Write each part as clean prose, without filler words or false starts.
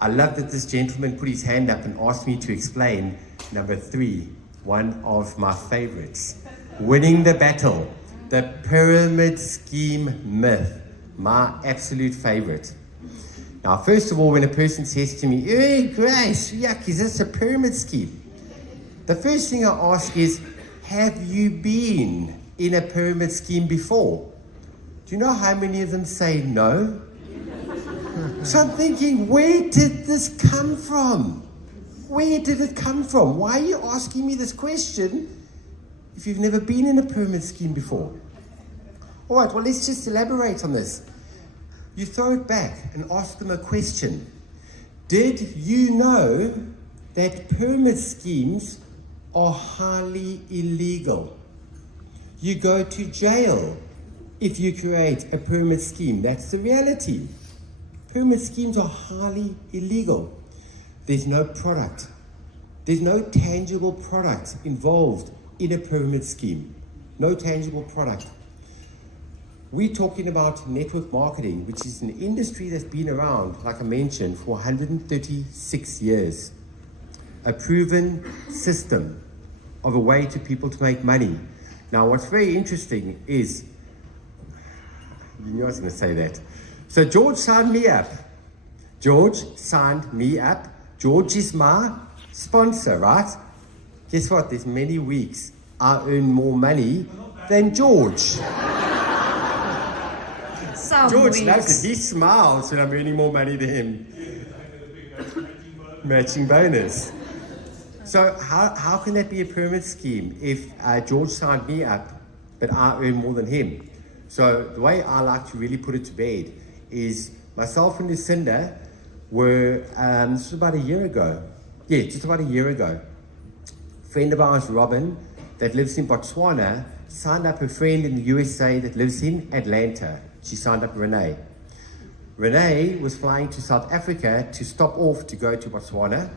I love that this gentleman put his hand up and asked me to explain number 3, one of my favorites. Winning the battle, the pyramid scheme myth, my absolute favorite. Now, first of all, when a person says to me, "Hey, Grace, yuck, is this a pyramid scheme?" The first thing I ask is, have you been in a pyramid scheme before? Do you know how many of them say no? So I'm thinking, where did this come from? Where did it come from? Why are you asking me this question if you've never been in a pyramid scheme before? All right, well, let's just elaborate on this. You throw it back and ask them a question. Did you know that pyramid schemes are highly illegal? You go to jail if you create a pyramid scheme. That's the reality. Pyramid schemes are highly illegal. There's no product. There's no tangible product involved in a pyramid scheme. No tangible product. We're talking about network marketing, which is an industry that's been around, like I mentioned, for 136 years. A proven system of a way to people to make money. Now, what's very interesting is, you knew I was going to say that. So George signed me up. George signed me up. George is my sponsor, right? Guess what? There's many weeks I earn more money than George. George loves it. He smiles when I'm earning more money than him. Matching bonus. So how can that be a pyramid scheme if George signed me up, but I earn more than him? So the way I like to really put it to bed is myself and Lucinda were, this was about a year ago. Yeah, just about a year ago. A friend of ours, Robin, that lives in Botswana, signed up a friend in the USA that lives in Atlanta. She signed up Renee. Renee was flying to South Africa to stop off to go to Botswana.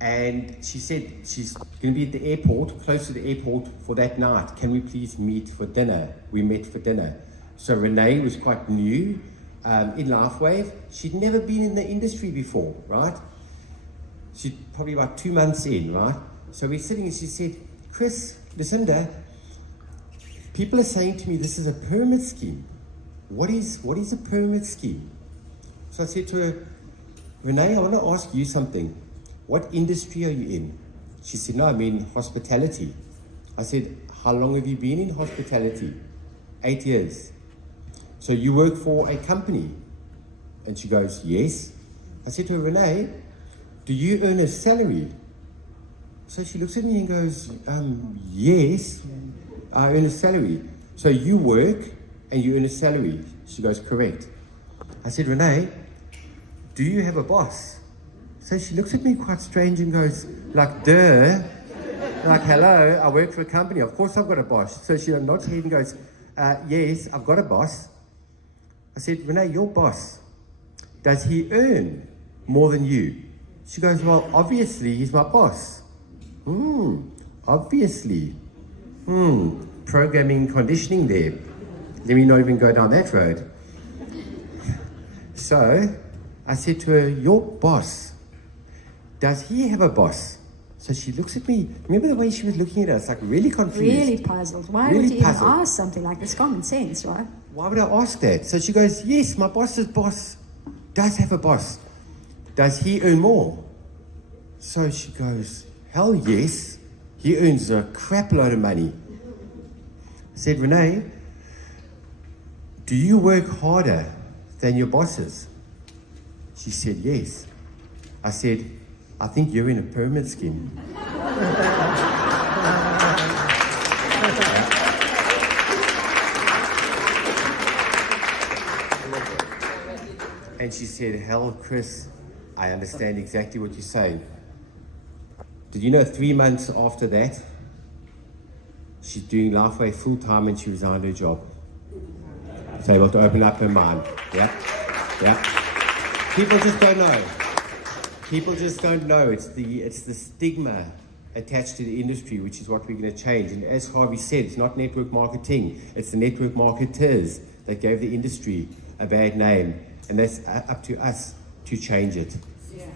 And she said she's going to be at the airport, close to the airport for that night. Can we please meet for dinner? We met for dinner. So Renee was quite new in LifeWave. She'd never been in the industry before, right? She's probably about 2 months in, right? So we're sitting and she said, "Chris, Lucinda, people are saying to me this is a pyramid scheme. What is a pyramid scheme?" So I said to her, "Renee, I want to ask you something. What industry are you in?" She said, "No, I'm in hospitality." I said, "How long have you been in hospitality?" 8 years. "So you work for a company?" And she goes, "Yes." I said to her, "Renee, do you earn a salary?" So she looks at me and goes, "Yes, I earn a salary." "So you work and you earn a salary?" She goes, "Correct." I said, "Renee, do you have a boss?" So she looks at me quite strange and goes, like, "Duh." Like, "Hello, I work for a company. Of course I've got a boss." So she nods her head and goes, "Yes, I've got a boss." I said, "Renee, your boss, does he earn more than you?" She goes, "Well, obviously he's my boss." Obviously. Programming, conditioning there. Let me not even go down that road. So I said to her, "Your boss, does he have a boss?" So she looks at me. Remember the way she was looking at us, like really confused. Really puzzled. Why would you even ask something like this? Common sense, right? Why would I ask that? So she goes, "Yes, my boss's boss does have a boss. Does he earn more?" So she goes, "Hell yes, he earns a crap load of money." I said, "Renee, do you work harder than your bosses?" She said, "Yes." I said, "I think you're in a pyramid scheme." And she said, "Hell, Chris, I understand exactly what you're saying." Did you know 3 months after that, she's doing LifeWave full time and she resigned her job. So able to open up her mind. Yeah. People just don't know. People just don't know. It's the stigma attached to the industry, which is what we're going to change. And as Harvey said, it's not network marketing. It's the network marketers that gave the industry a bad name. And that's up to us to change it.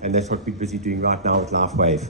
And that's what we're busy doing right now with LifeWave.